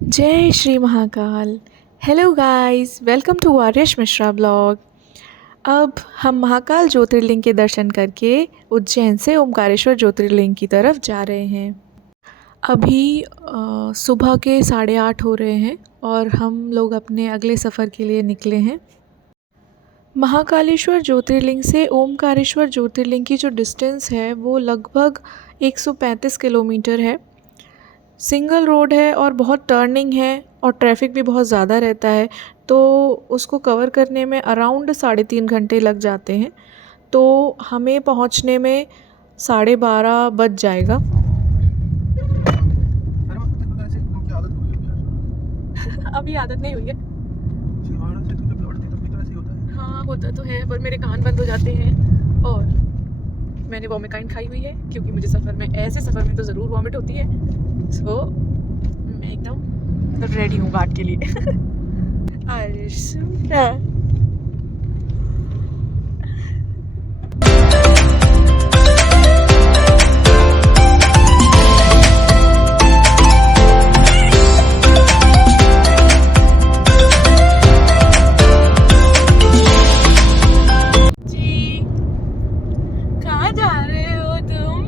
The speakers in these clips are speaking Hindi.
जय Shri Mahakal. Hello guys, welcome to Aryash Mishra blog. अब हम महाकाल ज्योतिर्लिंग के दर्शन करके उज्जैन से ओमकारेश्वर ज्योतिर्लिंग की तरफ जा रहे हैं। अभी सुबह के 8:30 हो रहे हैं और हम लोग अपने अगले सफ़र के लिए निकले हैं। महाकालेश्वर ज्योतिर्लिंग से ओमकारेश्वर ज्योतिर्लिंग की जो डिस्टेंस है वो लगभग 135 किलोमीटर है। सिंगल रोड है और बहुत टर्निंग है और ट्रैफिक भी बहुत ज़्यादा रहता है, तो उसको कवर करने में अराउंड 3.5 घंटे लग जाते हैं। तो हमें पहुंचने में 12:30 बज जाएगा। अभी आदत नहीं हुई है। हाँ, होता तो है, पर मेरे कान बंद हो जाते हैं और मैंने वोमिकाइन खाई हुई है क्योंकि मुझे ऐसे सफ़र में तो ज़रूर वॉमिट होती है। सो मैं एकदम रेडी हूँ घाट के लिए। जी, कहाँ जा रहे हो तुम?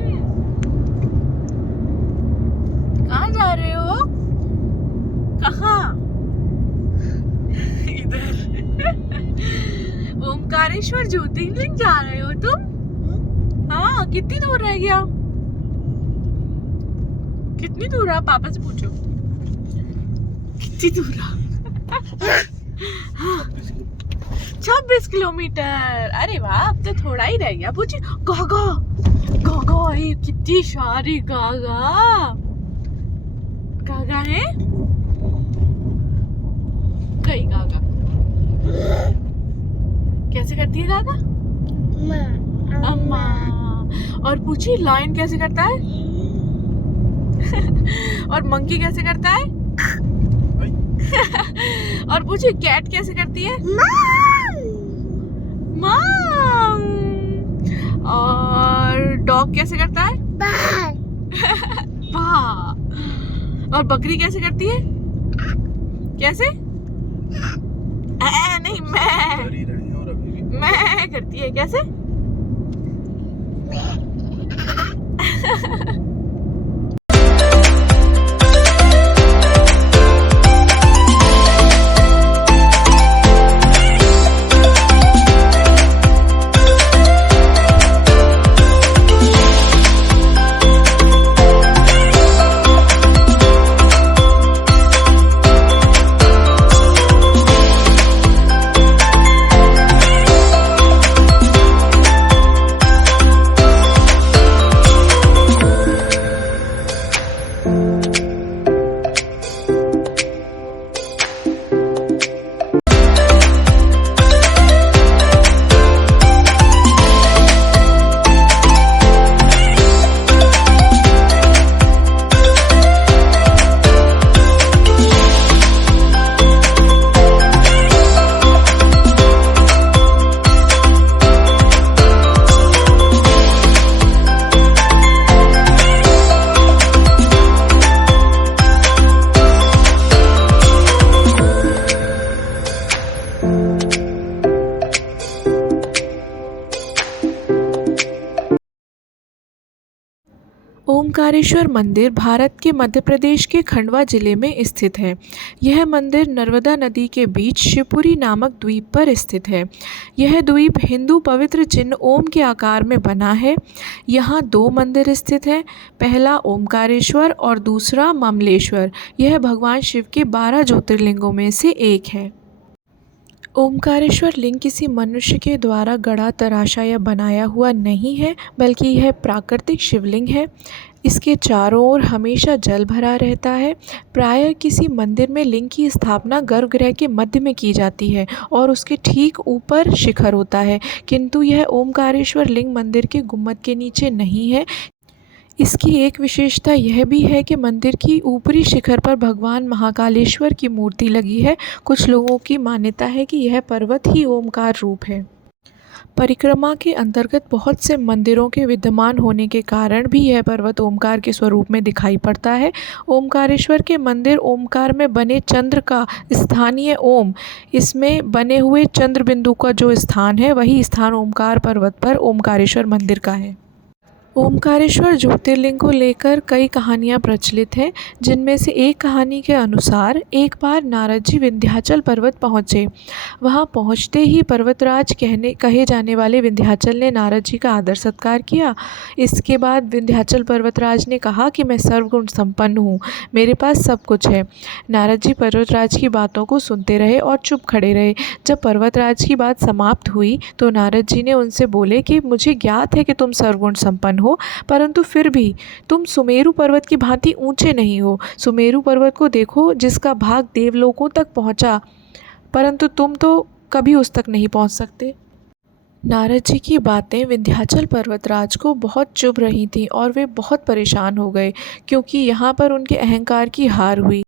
कहाँ जा रहे हो? कहाँ? इधर। ओमकारेश्वर ज्योतिर्लिंग जा रहे हो तुम? हाँ, कितनी दूर रह गया? कितनी दूर है? पापा से पूछो कितनी दूर है? 26 किलोमीटर। अरे वाह, अब तो थोड़ा ही रह गया। पूछी गागा गागा, ये कितनी सारी गागा गागा है। कई गागा कैसे करती है गागा? अम्मा। और पूछी लायन कैसे करता है? और मंकी कैसे करता है? और पूछी कैट कैसे करती है? माम। और डॉग कैसे करता है? भा। और बकरी कैसे करती है? कैसे? नहीं, मैं करती है कैसे? ओमकारेश्वर मंदिर भारत के मध्य प्रदेश के खंडवा जिले में स्थित है। यह मंदिर नर्मदा नदी के बीच शिवपुरी नामक द्वीप पर स्थित है। यह द्वीप हिंदू पवित्र चिन्ह ओम के आकार में बना है। यहाँ 2 मंदिर स्थित हैं, पहला ओमकारेश्वर और दूसरा ममलेश्वर। यह भगवान शिव के 12 ज्योतिर्लिंगों में से एक है। ओमकारेश्वर लिंग किसी मनुष्य के द्वारा गढ़ा तराशा या बनाया हुआ नहीं है, बल्कि यह प्राकृतिक शिवलिंग है। इसके चारों ओर हमेशा जल भरा रहता है। प्रायः किसी मंदिर में लिंग की स्थापना गर्भगृह के मध्य में की जाती है और उसके ठीक ऊपर शिखर होता है, किंतु यह ओमकारेश्वर लिंग मंदिर के गुम्बद के नीचे नहीं है। इसकी एक विशेषता यह भी है कि मंदिर की ऊपरी शिखर पर भगवान महाकालेश्वर की मूर्ति लगी है। कुछ लोगों की मान्यता है कि यह पर्वत ही ओमकार रूप है। परिक्रमा के अंतर्गत बहुत से मंदिरों के विद्यमान होने के कारण भी यह पर्वत ओमकार के स्वरूप में दिखाई पड़ता है। ओमकारेश्वर के मंदिर ओमकार में बने चंद्र का स्थानीय ओम, इसमें बने हुए चंद्र बिंदु का जो स्थान है वही स्थान ओमकार पर्वत पर ओमकारेश्वर मंदिर का है। ओमकारेश्वर ज्योतिर्लिंग को लेकर कई कहानियाँ प्रचलित हैं, जिनमें से एक कहानी के अनुसार एक बार नारद जी विंध्याचल पर्वत पहुँचे। वहाँ पहुँचते ही पर्वतराज कहे जाने वाले विंध्याचल ने नारद जी का आदर सत्कार किया। इसके बाद विंध्याचल पर्वतराज ने कहा कि मैं सर्वगुण संपन्न हूँ, मेरे पास सब कुछ है। नारद जी पर्वतराज की बातों को सुनते रहे और चुप खड़े रहे। जब पर्वतराज की बात समाप्त हुई तो नारद जी ने उनसे बोले कि मुझे ज्ञात है कि तुम सर्वगुण संपन्न हो, परंतु फिर भी तुम सुमेरु पर्वत की भांति ऊंचे नहीं हो। सुमेरु पर्वत को देखो, जिसका भाग देवलोकों तक पहुंचा, परंतु तुम तो कभी उस तक नहीं पहुंच सकते। नारद जी की बातें विंध्याचल पर्वतराज को बहुत चुभ रही थीं और वे बहुत परेशान हो गए, क्योंकि यहाँ पर उनके अहंकार की हार हुई।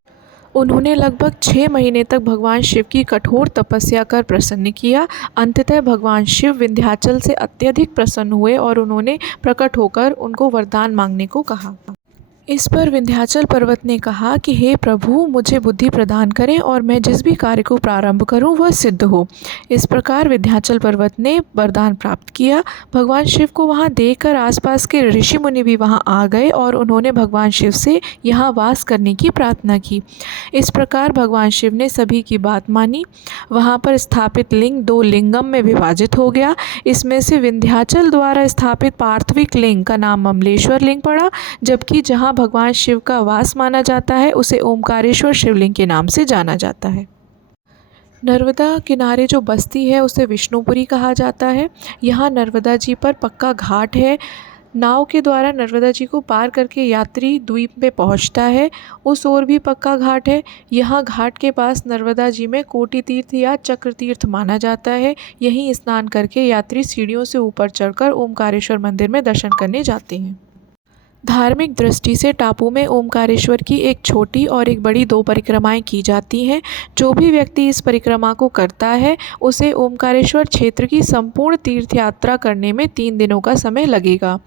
उन्होंने लगभग 6 महीने तक भगवान शिव की कठोर तपस्या कर प्रसन्न किया। अंततः भगवान शिव विंध्याचल से अत्यधिक प्रसन्न हुए और उन्होंने प्रकट होकर उनको वरदान मांगने को कहा। इस पर विंध्याचल पर्वत ने कहा कि हे प्रभु, मुझे बुद्धि प्रदान करें और मैं जिस भी कार्य को प्रारंभ करूं वह सिद्ध हो। इस प्रकार विंध्याचल पर्वत ने वरदान प्राप्त किया। भगवान शिव को वहां देखकर आसपास के ऋषि मुनि भी वहां आ गए और उन्होंने भगवान शिव से यहाँ वास करने की प्रार्थना की। इस प्रकार भगवान शिव ने सभी की बात मानी। वहाँ पर स्थापित लिंग 2 लिंगम में विभाजित हो गया। इसमें से विंध्याचल द्वारा स्थापित पार्थिविक लिंग का नाम अमलेश्वर लिंग पड़ा, जबकि जहाँ भगवान शिव का वास माना जाता है उसे ओमकारेश्वर शिवलिंग के नाम से जाना जाता है। नर्मदा किनारे जो बस्ती है उसे विष्णुपुरी कहा जाता है। यहाँ नर्मदा जी पर पक्का घाट है। नाव के द्वारा नर्मदा जी को पार करके यात्री द्वीप में पहुँचता है। उस ओर भी पक्का घाट है। यहाँ घाट के पास नर्मदा जी में कोटि तीर्थ या चक्र तीर्थ माना जाता है। यहीं स्नान करके यात्री सीढ़ियों से ऊपर चढ़कर ओमकारेश्वर मंदिर में दर्शन करने जाते हैं। धार्मिक दृष्टि से टापू में ओमकारेश्वर की एक छोटी और एक बड़ी 2 परिक्रमाएं की जाती हैं। जो भी व्यक्ति इस परिक्रमा को करता है उसे ओमकारेश्वर क्षेत्र की संपूर्ण तीर्थ यात्रा करने में 3 दिनों का समय लगेगा।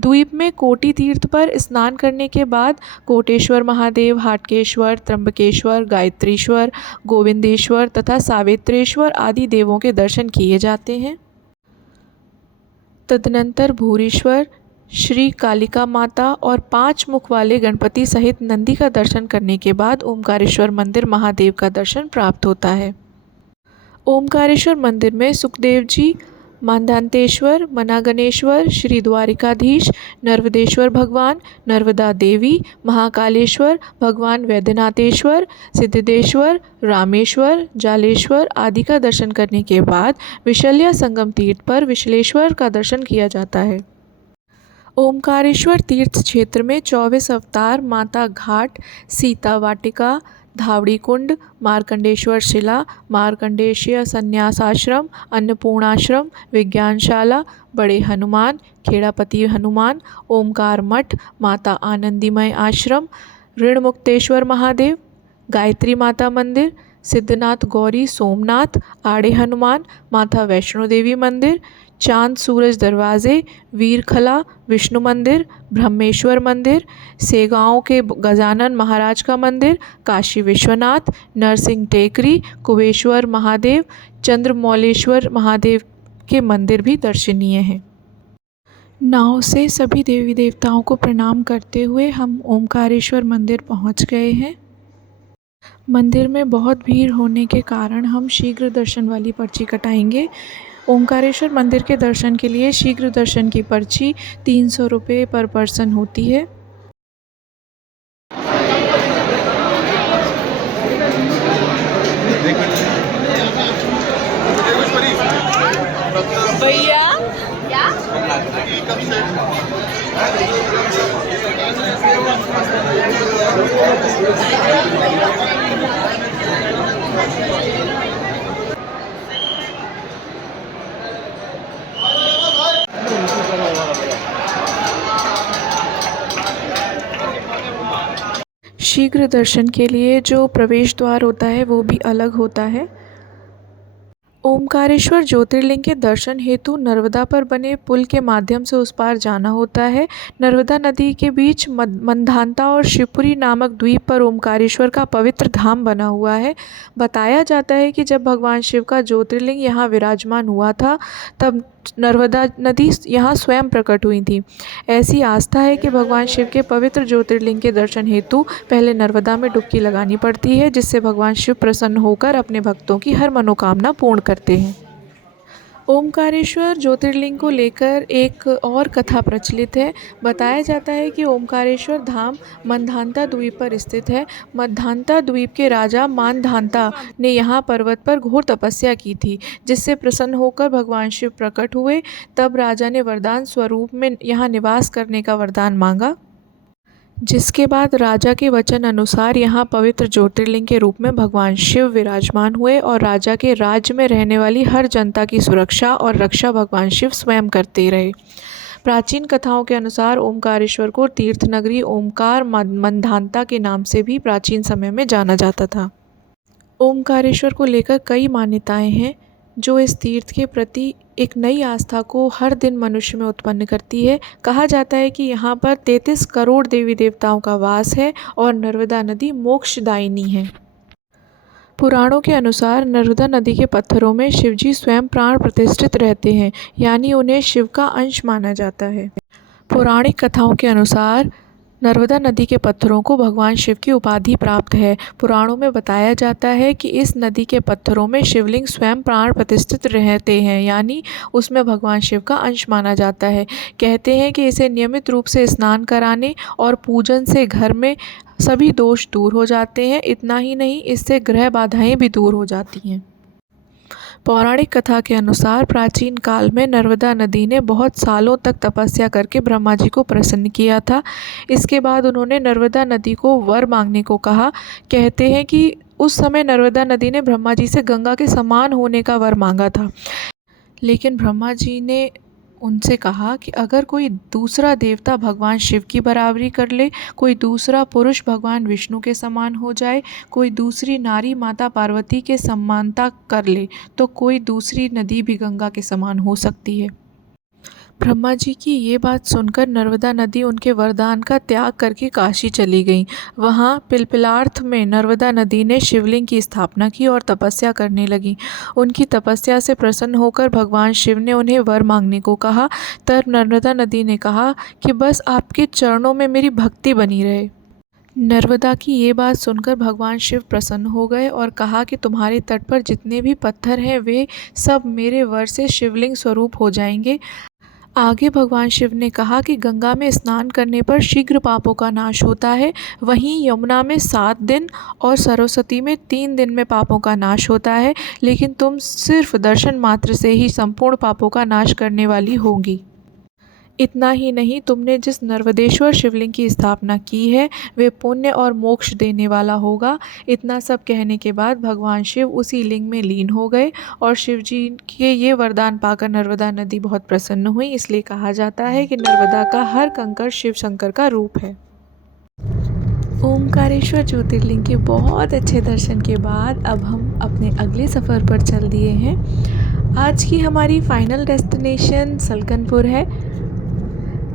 द्वीप में कोटि तीर्थ पर स्नान करने के बाद कोटेश्वर महादेव, हाटकेश्वर, त्र्यंबकेश्वर, गायत्रीश्वर, गोविंदेश्वर तथा सावित्रेश्वर आदि देवों के दर्शन किए जाते हैं। तदनंतर भूरीश्वर, श्री कालिका माता और 5 मुख वाले गणपति सहित नंदी का दर्शन करने के बाद ओमकारेश्वर मंदिर महादेव का दर्शन प्राप्त होता है। ओमकारेश्वर मंदिर में सुखदेव जी, मांधांतेश्वर, मनागणेश्वर, श्री द्वारिकाधीश, नर्वदेश्वर भगवान, नर्मदा देवी, महाकालेश्वर भगवान, वैद्यनाथेश्वर, सिद्धिदेश्वर, रामेश्वर, जालेश्वर आदि का दर्शन करने के बाद विशल्या संगम तीर्थ पर विशलेश्वर का दर्शन किया जाता है। ओमकारेश्वर तीर्थ क्षेत्र में 24 अवतार, माता घाट, सीता वाटिका, धावड़ी कुंड, मार्कंडेश्वर शिला, मार्कंडेश्य संन्यास आश्रम, अन्नपूर्णाश्रम, विज्ञानशाला, बड़े हनुमान, खेड़ापति हनुमान, ओमकार मठ, माता आनंदीमय आश्रम, ऋणमुक्तेश्वर महादेव, गायत्री माता मंदिर, सिद्धनाथ गौरी सोमनाथ, आड़े हनुमान, माता वैष्णो देवी मंदिर, चांद सूरज दरवाजे, वीरखला विष्णु मंदिर, ब्रह्मेश्वर मंदिर, सेगांव के गजानन महाराज का मंदिर, काशी विश्वनाथ, नरसिंह टेकरी, कुबेश्वर महादेव, चंद्रमौलेश्वर महादेव के मंदिर भी दर्शनीय हैं। नाव से सभी देवी देवताओं को प्रणाम करते हुए हम ओमकारेश्वर मंदिर पहुंच गए हैं। मंदिर में बहुत भीड़ होने के कारण हम शीघ्र दर्शन वाली पर्ची कटाएंगे। ओमकारेश्वर मंदिर के दर्शन के लिए शीघ्र दर्शन की पर्ची 300 रुपये पर पर्सन होती है। भैया शीघ्र दर्शन के लिए जो प्रवेश द्वार होता है वो भी अलग होता है। ओमकारेश्वर ज्योतिर्लिंग के दर्शन हेतु नर्मदा पर बने पुल के माध्यम से उस पार जाना होता है। नर्मदा नदी के बीच मंधाता और शिवपुरी नामक द्वीप पर ओमकारेश्वर का पवित्र धाम बना हुआ है। बताया जाता है कि जब भगवान शिव का ज्योतिर्लिंग यहाँ विराजमान हुआ था तब नर्मदा नदी यहाँ स्वयं प्रकट हुई थी। ऐसी आस्था है कि भगवान शिव के पवित्र ज्योतिर्लिंग के दर्शन हेतु पहले नर्मदा में डुबकी लगानी पड़ती है, जिससे भगवान शिव प्रसन्न होकर अपने भक्तों की हर मनोकामना पूर्ण करते हैं। ओमकारेश्वर ज्योतिर्लिंग को लेकर एक और कथा प्रचलित है। बताया जाता है कि ओमकारेश्वर धाम मंधाता द्वीप पर स्थित है। मंधाता द्वीप के राजा मानधाता ने यहाँ पर्वत पर घोर तपस्या की थी, जिससे प्रसन्न होकर भगवान शिव प्रकट हुए। तब राजा ने वरदान स्वरूप में यहाँ निवास करने का वरदान मांगा, जिसके बाद राजा के वचन अनुसार यहाँ पवित्र ज्योतिर्लिंग के रूप में भगवान शिव विराजमान हुए और राजा के राज्य में रहने वाली हर जनता की सुरक्षा और रक्षा भगवान शिव स्वयं करते रहे। प्राचीन कथाओं के अनुसार ओमकारेश्वर को तीर्थनगरी ओमकार मंधाता के नाम से भी प्राचीन समय में जाना जाता था। ओमकारेश्वर को लेकर कई मान्यताएं हैं जो इस तीर्थ के प्रति एक नई आस्था को हर दिन मनुष्य में उत्पन्न करती है। कहा जाता है कि यहाँ पर 33 करोड़ देवी देवताओं का वास है और नर्मदा नदी मोक्षदायिनी है। पुराणों के अनुसार नर्मदा नदी के पत्थरों में शिवजी स्वयं प्राण प्रतिष्ठित रहते हैं, यानी उन्हें शिव का अंश माना जाता है। पौराणिक कथाओं के अनुसार नर्मदा नदी के पत्थरों को भगवान शिव की उपाधि प्राप्त है। पुराणों में बताया जाता है कि इस नदी के पत्थरों में शिवलिंग स्वयं प्राण प्रतिष्ठित रहते हैं, यानी उसमें भगवान शिव का अंश माना जाता है। कहते हैं कि इसे नियमित रूप से स्नान कराने और पूजन से घर में सभी दोष दूर हो जाते हैं। इतना ही नहीं, इससे ग्रह बाधाएं भी दूर हो जाती हैं। पौराणिक कथा के अनुसार प्राचीन काल में नर्मदा नदी ने बहुत सालों तक तपस्या करके ब्रह्मा जी को प्रसन्न किया था। इसके बाद उन्होंने नर्मदा नदी को वर मांगने को कहा। कहते हैं कि उस समय नर्मदा नदी ने ब्रह्मा जी से गंगा के समान होने का वर मांगा था, लेकिन ब्रह्मा जी ने उनसे कहा कि अगर कोई दूसरा देवता भगवान शिव की बराबरी कर ले, कोई दूसरा पुरुष भगवान विष्णु के समान हो जाए, कोई दूसरी नारी माता पार्वती के समानता कर ले, तो कोई दूसरी नदी भी गंगा के समान हो सकती है। ब्रह्मा जी की ये बात सुनकर नर्मदा नदी उनके वरदान का त्याग करके काशी चली गई। वहाँ पिलपिलार्थ में नर्मदा नदी ने शिवलिंग की स्थापना की और तपस्या करने लगी। उनकी तपस्या से प्रसन्न होकर भगवान शिव ने उन्हें वर मांगने को कहा। तब नर्मदा नदी ने कहा कि बस आपके चरणों में मेरी भक्ति बनी रहे। नर्मदा की ये बात सुनकर भगवान शिव प्रसन्न हो गए और कहा कि तुम्हारे तट पर जितने भी पत्थर हैं वे सब मेरे वर से शिवलिंग स्वरूप हो जाएंगे। आगे भगवान शिव ने कहा कि गंगा में स्नान करने पर शीघ्र पापों का नाश होता है, वहीं यमुना में 7 दिन और सरस्वती में 3 दिन में पापों का नाश होता है, लेकिन तुम सिर्फ दर्शन मात्र से ही संपूर्ण पापों का नाश करने वाली होगी। इतना ही नहीं, तुमने जिस नर्मदेश्वर शिवलिंग की स्थापना की है वे पुण्य और मोक्ष देने वाला होगा। इतना सब कहने के बाद भगवान शिव उसी लिंग में लीन हो गए और शिव जी के ये वरदान पाकर नर्मदा नदी बहुत प्रसन्न हुई। इसलिए कहा जाता है कि नर्मदा का हर कंकड़ शिव शंकर का रूप है। ओमकारेश्वर ज्योतिर्लिंग के बहुत अच्छे दर्शन के बाद अब हम अपने अगले सफ़र पर चल दिए हैं। आज की हमारी फाइनल डेस्टिनेशन सलकनपुर है।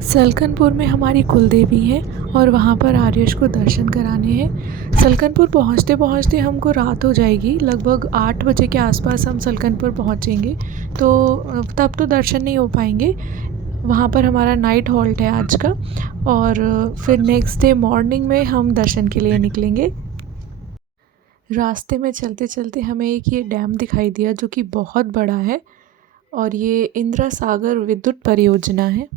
सलकनपुर में हमारी कुलदेवी है और वहाँ पर आर्यश को दर्शन कराने हैं। सलकनपुर पहुँचते पहुँचते हमको रात हो जाएगी, लगभग 8 बजे के आसपास हम सलकनपुर पहुँचेंगे, तो तब तो दर्शन नहीं हो पाएंगे। वहाँ पर हमारा नाइट हॉल्ट है आज का, और फिर नेक्स्ट डे मॉर्निंग में हम दर्शन के लिए निकलेंगे। रास्ते में चलते चलते हमें एक ये डैम दिखाई दिया जो कि बहुत बड़ा है, और ये इंदिरा सागर विद्युत परियोजना है।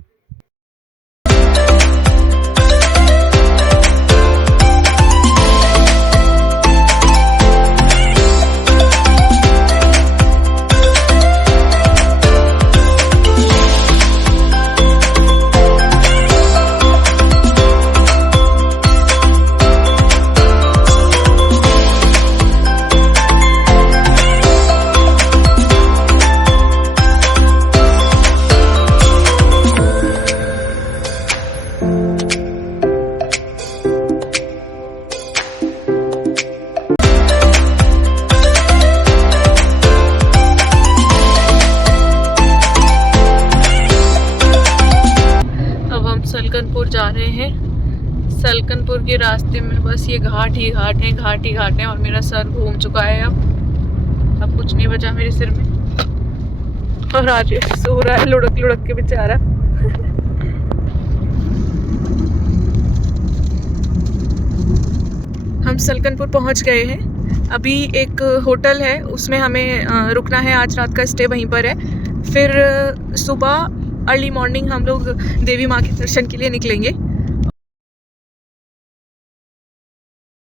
जा रहे हैं सलकनपुर के रास्ते में। बस ये घाट ही घाट हैं, घाट ही घाट हैं और मेरा सर घूम चुका है। अब कुछ नहीं बचा मेरे सिर में। और आज सो रहा है लुढ़क लुढ़क के बेचारा। हम सलकनपुर पहुंच गए हैं। अभी एक होटल है, उसमें हमें रुकना है। आज रात का स्टे वहीं पर है। फिर सुबह अर्ली मॉर्निंग हम लोग देवी माँ के दर्शन के लिए निकलेंगे।